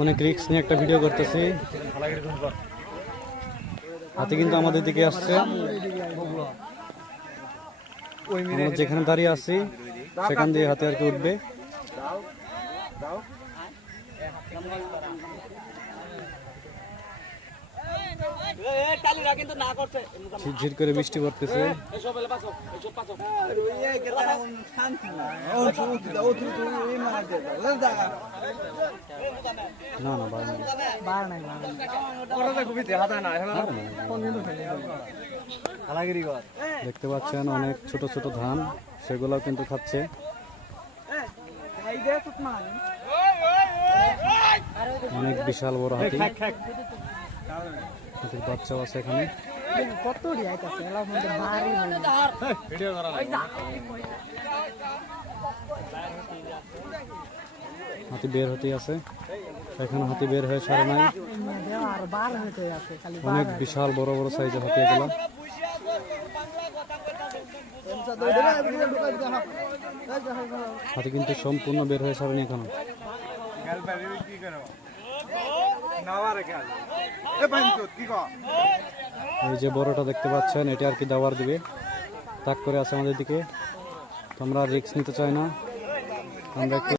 অনেক রিস্ক নিয়ে একটা ভিডিও করতেছি। হাতি কিন্তু আমাদের দিকে আসছে। আমরা যেখানে দাঁড়িয়ে আছি সেখান দিয়ে হাতি আর কি উঠবে। ঝিরঝির করে বৃষ্টি পড়তেছে। না না দেখতে পাচ্ছেন অনেক ছোট ছোট ধান, সেগুলো কিন্তু খাচ্ছে। অনেক বিশাল বড় হাতি, হাতির বাচ্চাও আছে এখানে। হাতি বের হতে আছে, এখানে হাতি বের হয়ে ছাড়ে নাই। অনেক বিশাল বড় বড় সাইজের হাতি এগুলো। হাতি কিন্তু সম্পূর্ণ বের হয়ে ছাড়েনি এখানে। এই যে বড়টা দেখতে পাচ্ছেন, এটা আর কি দাওয়ার দিবে, তাক করে আছে আমাদের দিকে। তো আমরা রিস্ক নিতে চাই না, আমরা একটু